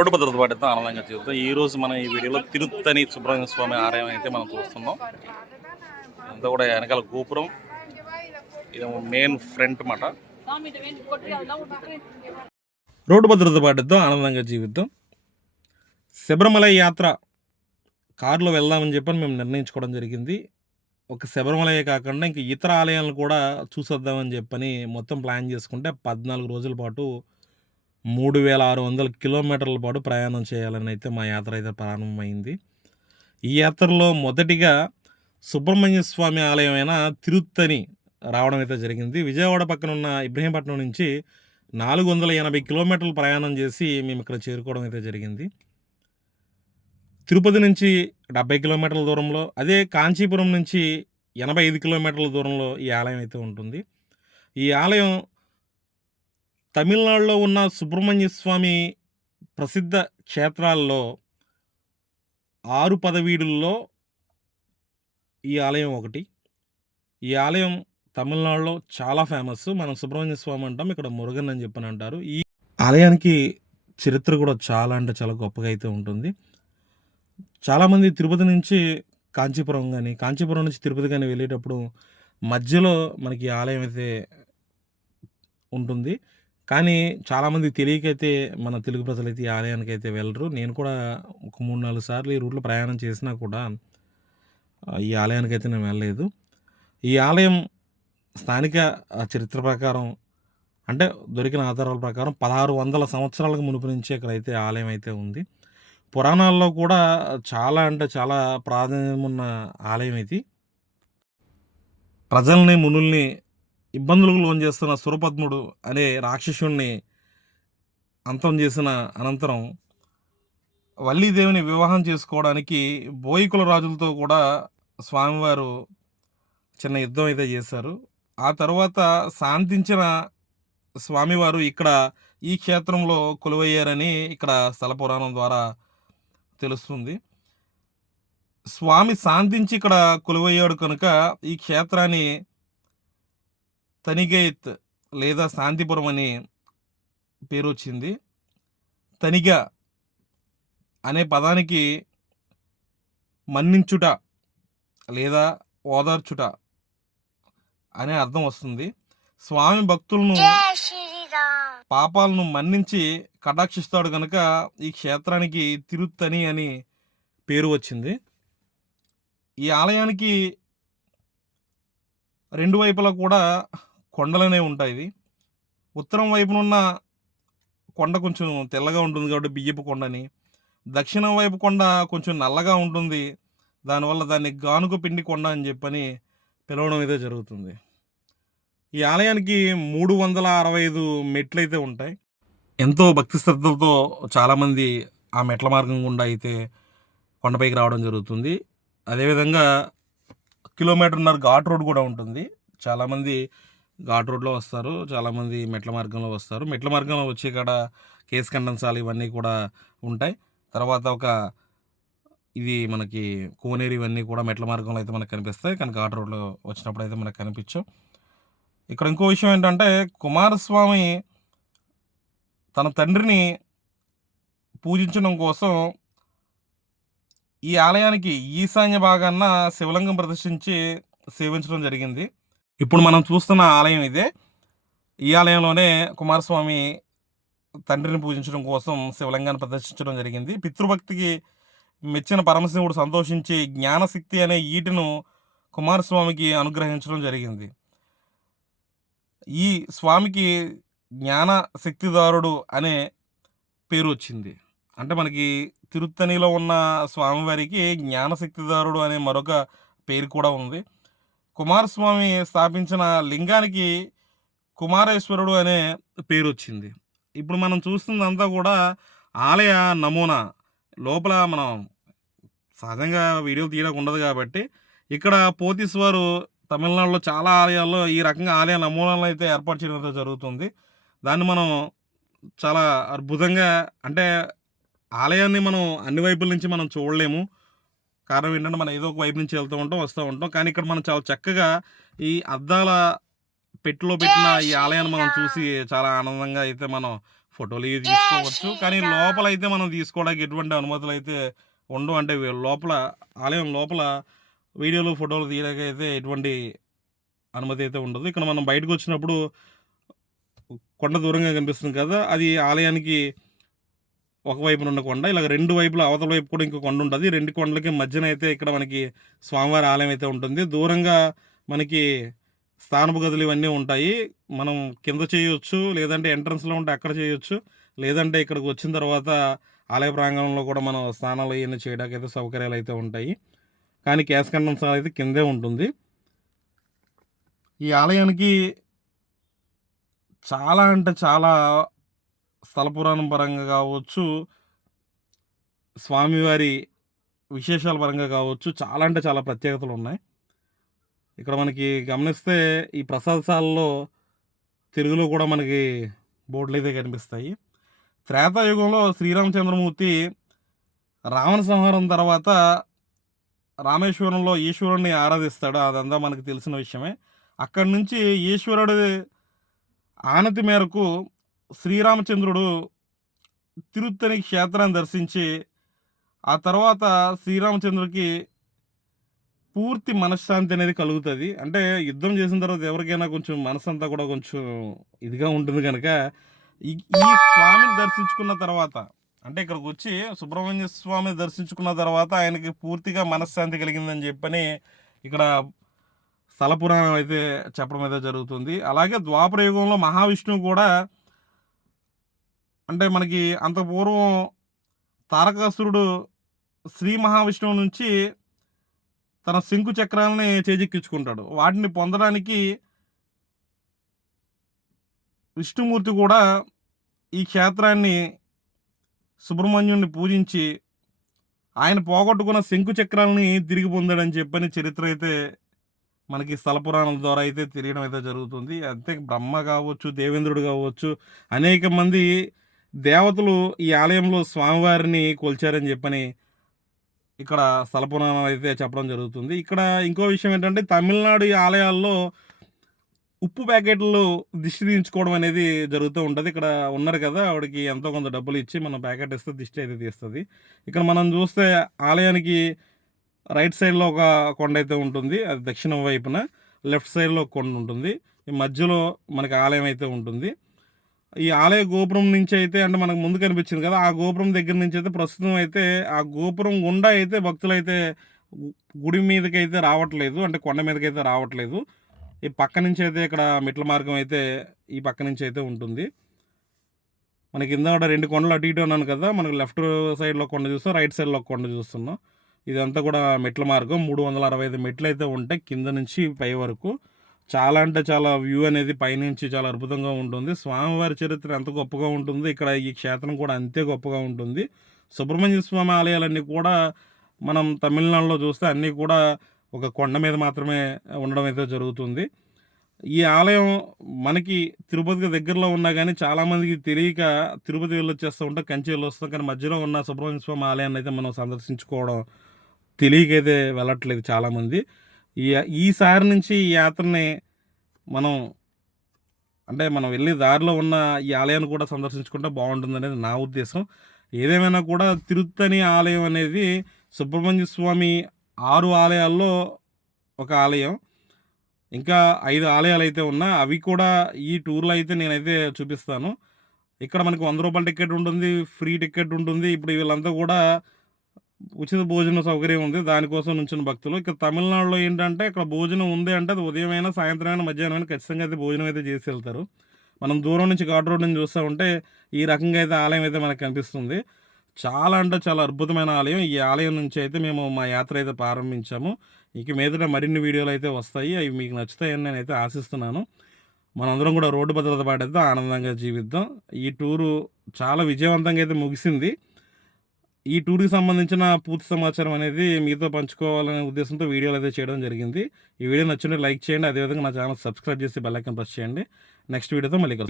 Road భద్రత పాటితో ఆనందంగా జీవితం. ఈరోజు మనం ఈ వీడియోలో తిరుత్తని సుబ్రహ్మణ్య స్వామి ఆలయం అయితే మనం చూస్తున్నాం. అంతా కూడా వెనకాల గోపురం, ఇది మెయిన్ ఫ్రంట్ మాట. రోడ్డు భద్రత పాటితో ఆనందంగా జీవితం. శబరిమల యాత్ర కారులో వెళ్దామని చెప్పని మేము నిర్ణయించుకోవడం జరిగింది. ఒక శబరిమలయే కాకుండా ఇంక ఇతర ఆలయాలను కూడా చూసొద్దామని చెప్పని మొత్తం ప్లాన్ చేసుకుంటే 14 రోజుల పాటు 3600 కిలోమీటర్ల పాటు ప్రయాణం చేయాలని అయితే మా యాత్ర అయితే ప్రారంభమైంది. ఈ యాత్రలో మొదటిగా సుబ్రహ్మణ్య స్వామి ఆలయమైన తిరుత్తని రావడం అయితే జరిగింది. విజయవాడ పక్కన ఉన్న ఇబ్రహీంపట్నం నుంచి 480 కిలోమీటర్లు ప్రయాణం చేసి మేము ఇక్కడ చేరుకోవడం అయితే జరిగింది. తిరుపతి నుంచి 70 కిలోమీటర్ల దూరంలో, అదే కాంచీపురం నుంచి 85 కిలోమీటర్ల దూరంలో ఈ ఆలయం అయితే ఉంటుంది. ఈ ఆలయం తమిళనాడులో ఉన్న సుబ్రహ్మణ్య స్వామి ప్రసిద్ధ క్షేత్రాల్లో 6 పదవీడుల్లో ఈ ఆలయం ఒకటి. ఈ ఆలయం తమిళనాడులో చాలా ఫేమస్. మనం సుబ్రహ్మణ్య స్వామి అంటాం, ఇక్కడ మురుగన్ అని చెప్పని అంటారు. ఈ ఆలయానికి చరిత్ర కూడా చాలా అంటే చాలా గొప్పగా అయితే ఉంటుంది. చాలామంది తిరుపతి నుంచి కాంచీపురం కానీ, కాంచీపురం నుంచి తిరుపతి కానీ వెళ్ళేటప్పుడు మధ్యలో మనకి ఆలయం అయితే ఉంటుంది. కానీ చాలామంది తెలియకైతే మన తెలుగు ప్రజలైతే ఈ ఆలయానికి అయితే వెళ్ళరు. నేను కూడా ఒక 3-4 సార్లు ఈ రూట్లో ప్రయాణం చేసినా కూడా ఈ ఆలయానికి అయితే నేను వెళ్ళలేదు. ఈ ఆలయం స్థానిక చరిత్ర ప్రకారం, అంటే దొరికిన ఆధారాల ప్రకారం 1600 సంవత్సరాలకు మునుపు నుంచే ఇక్కడైతే ఆలయం అయితే ఉంది. పురాణాల్లో కూడా చాలా అంటే చాలా ప్రాధాన్యం ఉన్న ఆలయం ఇది. ప్రజల్ని, మునుల్ని ఇబ్బందులకు లోన్ చేస్తున్న సురపద్ముడు అనే రాక్షసుణ్ణి అంతం చేసిన అనంతరం వల్లీదేవిని వివాహం చేసుకోవడానికి బోయికుల రాజులతో కూడా స్వామివారు చిన్న యుద్ధం అయితే చేశారు. ఆ తర్వాత శాంతించిన స్వామివారు ఇక్కడ ఈ క్షేత్రంలో కొలువయ్యారని ఇక్కడ స్థల పురాణం ద్వారా తెలుస్తుంది. స్వామి శాంతించి ఇక్కడ కొలువయ్యాడు కనుక ఈ క్షేత్రాన్ని తనిగైత్ లేదా శాంతిపురం అని పేరు వచ్చింది. తనిగ అనే పదానికి మన్నించుట లేదా ఓదార్చుట అనే అర్థం వస్తుంది. స్వామి భక్తులను పాపాలను మన్నించి కటాక్షిస్తాడు కనుక ఈ క్షేత్రానికి తిరుత్తని అని పేరు వచ్చింది. ఈ ఆలయానికి రెండు వైపులా కూడా కొండలనే ఉంటాయి. ఉత్తరం వైపునున్న కొండ కొంచెం తెల్లగా ఉంటుంది కాబట్టి బియ్యపు కొండని, దక్షిణం వైపు కొండ కొంచెం నల్లగా ఉంటుంది, దానివల్ల దాన్ని గానుగ పిండి కొండ అని చెప్పని పిలవడం అయితే జరుగుతుంది. ఈ ఆలయానికి 365 మెట్లు అయితే ఉంటాయి. ఎంతో భక్తి శ్రద్ధలతో చాలామంది ఆ మెట్ల మార్గం గుండా అయితే కొండపైకి రావడం జరుగుతుంది. అదేవిధంగా 1.5 కిలోమీటర్ ఘాట్ రోడ్ కూడా ఉంటుంది. చాలామంది ఘాట్ రోడ్లో వస్తారు, చాలామంది మెట్ల మార్గంలో వస్తారు. మెట్ల మార్గంలో వచ్చే కాడ కేసు కండెన్సాలు ఇవన్నీ కూడా ఉంటాయి. తర్వాత ఇది మనకి కోనేరు ఇవన్నీ కూడా మెట్ల మార్గంలో అయితే మనకు కనిపిస్తాయి, కానీ ఘాట్ రోడ్లో వచ్చినప్పుడు అయితే మనకు కనిపించవు. ఇక్కడ ఇంకో విషయం ఏంటంటే, కుమారస్వామి తన తండ్రిని పూజించడం కోసం ఈ ఆలయానికి ఈశాన్య భాగాన శివలింగం ప్రదర్శించి సేవించడం జరిగింది. ఇప్పుడు మనం చూస్తున్న ఆలయం ఇదే. ఈ ఆలయంలోనే కుమారస్వామి తండ్రిని పూజించడం కోసం శివలింగాన్ని ప్రదర్శించడం జరిగింది. పితృభక్తికి మెచ్చిన పరమశివుడు సంతోషించి జ్ఞానశక్తి అనే ఈటను కుమారస్వామికి అనుగ్రహించడం జరిగింది. ఈ స్వామికి జ్ఞాన శక్తిదారుడు అనే పేరు వచ్చింది. అంటే మనకి తిరుత్తనిలో ఉన్న స్వామివారికి జ్ఞానశక్తిదారుడు అనే మరొక పేరు కూడా ఉంది. కుమారస్వామి స్థాపించిన లింగానికి కుమారేశ్వరుడు అనే పేరు వచ్చింది. ఇప్పుడు మనం చూస్తుందంతా కూడా ఆలయ నమూనా. లోపల మనం సహజంగా వీడియో తీయడానికి ఉండదు కాబట్టి ఇక్కడ పోతీశ్వరు తమిళనాడులో చాలా ఆలయాల్లో ఈ రకంగా ఆలయ నమూనాలను అయితే ఏర్పాటు చేయడం జరుగుతుంది. దాన్ని మనం చాలా అద్భుతంగా, అంటే ఆలయాన్ని మనం అన్ని వైపుల నుంచి మనం చూడలేము. కారణం ఏంటంటే మనం ఏదో ఒక వైపు నుంచి వెళ్తూ ఉంటాం, వస్తూ ఉంటాం. కానీ ఇక్కడ మనం చాలా చక్కగా ఈ అద్దాల పెట్టిలో పెట్టిన ఈ ఆలయాన్ని మనం చూసి చాలా ఆనందంగా అయితే మనం ఫోటోలు ఇవి తీసుకోవచ్చు. కానీ లోపలైతే మనం తీసుకోవడానికి ఎటువంటి అనుమతులైతే ఉండవు. అంటే లోపల ఆలయం లోపల వీడియోలు, ఫోటోలు తీయడానికైతే ఎటువంటి అనుమతి అయితే ఉండదు. ఇక్కడ మనం బయటకొచ్చినప్పుడు కొండ దూరంగా కనిపిస్తుంది కదా! అది ఆలయానికి ఒకవైపున ఉన్న కొండ. ఇలాగ 2 వైపులా అవతల వైపు కూడా ఇంకో కొండ ఉంటది. 2 కొండలకి మధ్యన అయితే ఇక్కడ మనకి స్వామివారి ఆలయం అయితే ఉంటుంది. దూరంగా మనకి స్నానపు గదులు ఇవన్నీ ఉంటాయి. మనం కింద చేయొచ్చు, లేదంటే ఎంట్రన్స్‌లో ఉంటే అక్కడ చేయొచ్చు. లేదంటే ఇక్కడికి వచ్చిన తర్వాత ఆలయ ప్రాంగణంలో కూడా మనం స్నానాలు ఇయన్నీ చేయడానికైతే సౌకర్యాలైతే ఉంటాయి. కానీ కేశఖండం స్థలం అయితే కిందే ఉంటుంది. ఈ ఆలయానికి చాలా అంటే చాలా స్థల పురాణం పరంగా కావచ్చు, స్వామివారి విశేషాల పరంగా కావచ్చు, చాలా అంటే చాలా ప్రత్యేకతలున్నాయి. ఇక్కడ మనకి గమనిస్తే ఈ ప్రసాదశాలలో తెలుగులో కూడా మనకి బోర్డులైతే కనిపిస్తాయి. త్రేతాయుగంలో శ్రీరామచంద్రమూర్తి రావణ సంహారం తర్వాత రామేశ్వరంలో ఈశ్వరుడిని ఆరాధిస్తాడు. అదంతా మనకు తెలిసిన విషయమే. అక్కడి నుంచి ఈశ్వరుడి ఆనతి మేరకు శ్రీరామచంద్రుడు తిరుత్తని క్షేత్రాన్ని దర్శించి, ఆ తర్వాత శ్రీరామచంద్రుడికి పూర్తి మనశ్శాంతి అనేది కలుగుతది. అంటే యుద్ధం చేసిన తర్వాత ఎవరికైనా కొంచెం మనసంతా కూడా కొంచెం ఇదిగా ఉంటుంది గనక, ఈ ఈ స్వామిని దర్శించుకున్న తర్వాత, అంటే ఇక్కడికొచ్చి సుబ్రహ్మణ్య స్వామిని దర్శించుకున్న తర్వాత ఆయనకి పూర్తిగా మనశ్శాంతి కలిగిందని చెప్పని ఇక్కడ స్థల పురాణం అయితే చెప్పడం అయితే జరుగుతుంది. అలాగే ద్వాపర యుగంలో మహావిష్ణువు కూడా, అంటే మనకి అంత పూర్వం తారకాసురుడు శ్రీ మహావిష్ణువు నుంచి తన శంకు చక్రాలని చేజిక్కించుకుంటాడు. వాటిని పొందడానికి విష్ణుమూర్తి కూడా ఈ క్షేత్రాన్ని సుబ్రహ్మణ్యుడిని పూజించి ఆయన పోగొట్టుకున్న శంకు చక్రాలని తిరిగి పొందాడని చెప్పని చరిత్ర అయితే మనకి స్థల పురాణం ద్వారా అయితే తెలియడం అయితే జరుగుతుంది. అంతే బ్రహ్మ కావచ్చు, దేవేంద్రుడు కావచ్చు, అనేక మంది దేవతలు ఈ ఆలయంలో స్వామివారిని కొలిచారని చెప్పని ఇక్కడ స్థల పురాణం అయితే చెప్పడం జరుగుతుంది. ఇక్కడ ఇంకో విషయం ఏంటంటే, తమిళనాడు ఈ ఆలయాల్లో ఉప్పు ప్యాకెట్లు దిష్టి తీయించుకోవడం అనేది జరుగుతూ ఉంటది. ఇక్కడ ఉన్నారు కదా! ఆవిడకి ఎంతో కొంత డబ్బులు ఇచ్చి మనం ప్యాకెట్ ఇస్తే దిష్టి అయితే తీస్తది. ఇక్కడ మనం చూస్తే ఆలయానికి రైట్ సైడ్‌లో ఒక కొండ అయితే ఉంటుంది. అది దక్షిణం వైపున. లెఫ్ట్ సైడ్‌లో ఒక కొండ ఉంటుంది. ఈ మధ్యలో మనకి ఆలయం అయితే ఉంటుంది. ఈ ఆలయ గోపురం నుంచి అయితే, అంటే మనకు ముందు కనిపించింది కదా! ఆ గోపురం దగ్గర నుంచి అయితే ప్రస్తుతం అయితే ఆ గోపురం గుండా అయితే భక్తులైతే గుడి మీదకైతే రావట్లేదు. అంటే కొండ మీదకైతే రావట్లేదు. ఈ పక్క నుంచి అయితే ఇక్కడ మెట్ల మార్గం అయితే ఈ పక్క నుంచి అయితే ఉంటుంది. మనకి ఇందాక 2 కొండలు అటు ఇటు అన్నాను కదా! మనకు లెఫ్ట్ సైడ్‌లో కొండ చూస్తాం. రైట్ సైడ్‌లో ఒక కొండ చూస్తున్నాం. ఇదంతా కూడా మెట్ల మార్గం. 365 మెట్లయితే ఉంటాయి కింద నుంచి పై వరకు. చాలా అంటే చాలా వ్యూ అనేది పైనుంచి చాలా అద్భుతంగా ఉంటుంది. స్వామివారి చరిత్ర ఎంత గొప్పగా ఉంటుందో ఇక్కడ ఈ క్షేత్రం కూడా అంతే గొప్పగా ఉంటుంది. సుబ్రహ్మణ్య స్వామి ఆలయాలన్నీ కూడా మనం తమిళనాడులో చూస్తే అన్నీ కూడా ఒక కొండ మీద మాత్రమే ఉండడం అయితే జరుగుతుంది. ఈ ఆలయం మనకి తిరుపతికి దగ్గరలో ఉన్నా గానీ చాలామందికి తెలియక తిరుపతి వెళ్ళొచ్చేస్తూ ఉంటాం, కంచి వెళ్ళొస్తాం. కానీ మధ్యలో ఉన్న సుబ్రహ్మణ్య స్వామి ఆలయాన్ని అయితే మనం సందర్శించుకోవడం తెలియకైతే వెళ్ళట్లేదు చాలామంది. ఈ ఈసారి నుంచి ఈ యాత్రని మనం, అంటే మనం వెళ్ళే దారిలో ఉన్న ఈ ఆలయాన్ని కూడా సందర్శించుకుంటే బాగుంటుందనేది నా ఉద్దేశం. ఏదేమైనా కూడా తిరుత్తని ఆలయం అనేది సుబ్రహ్మణ్య స్వామి 6 ఆలయాల్లో ఒక ఆలయం. ఇంకా 5 ఆలయాలైతే ఉన్నాయి. అవి కూడా ఈ టూర్‌లో అయితే నేనైతే చూపిస్తాను. ఇక్కడ మనకి రూ. 100 టికెట్ ఉంటుంది. ఫ్రీ టికెట్ ఉంటుంది. ఇప్పుడు వీళ్ళంతా కూడా ఉచిత భోజన సౌకర్యం ఉంది. దానికోసం నుంచున్న భక్తులు. ఇక తమిళనాడులో ఏంటంటే ఇక్కడ భోజనం ఉంది అంటే అది ఉదయమైనా, సాయంత్రమైనా, మధ్యాహ్నమైనా ఖచ్చితంగా అయితే భోజనం అయితే చేసి వెళ్తారు. మనం దూరం నుంచి ఘాట్ రోడ్ నుంచి చూస్తూ ఉంటే ఈ రకంగా అయితే ఆలయం అయితే మనకు కనిపిస్తుంది. చాలా అంటే చాలా అద్భుతమైన ఆలయం. ఈ ఆలయం నుంచి అయితే మేము మా యాత్ర అయితే ప్రారంభించాము. ఇక మీదట మరిన్ని వీడియోలు అయితే వస్తాయి. అవి మీకు నచ్చుతాయని నేనైతే ఆశిస్తున్నాను. మనందరం కూడా రోడ్డు భద్రత పాటిద్దాం, ఆనందంగా జీవిద్దాం. ఈ టూరు చాలా విజయవంతంగా అయితే ముగిసింది. ఈ టూర్‌కి సంబంధించిన పూర్తి సమాచారం అనేది మీతో పంచుకోవాలనే ఉద్దేశంతో వీడియోలు అయితే చేయడం జరిగింది. ఈ వీడియో నచ్చినట్లయితే లైక్ చేయండి. అదేవిధంగా నా ఛానల్ సబ్స్క్రైబ్ చేసి బెల్ ఐకాన్ ప్రెస్ చేయండి. నెక్స్ట్ వీడియోతో మళ్ళీ కలుద్దాం.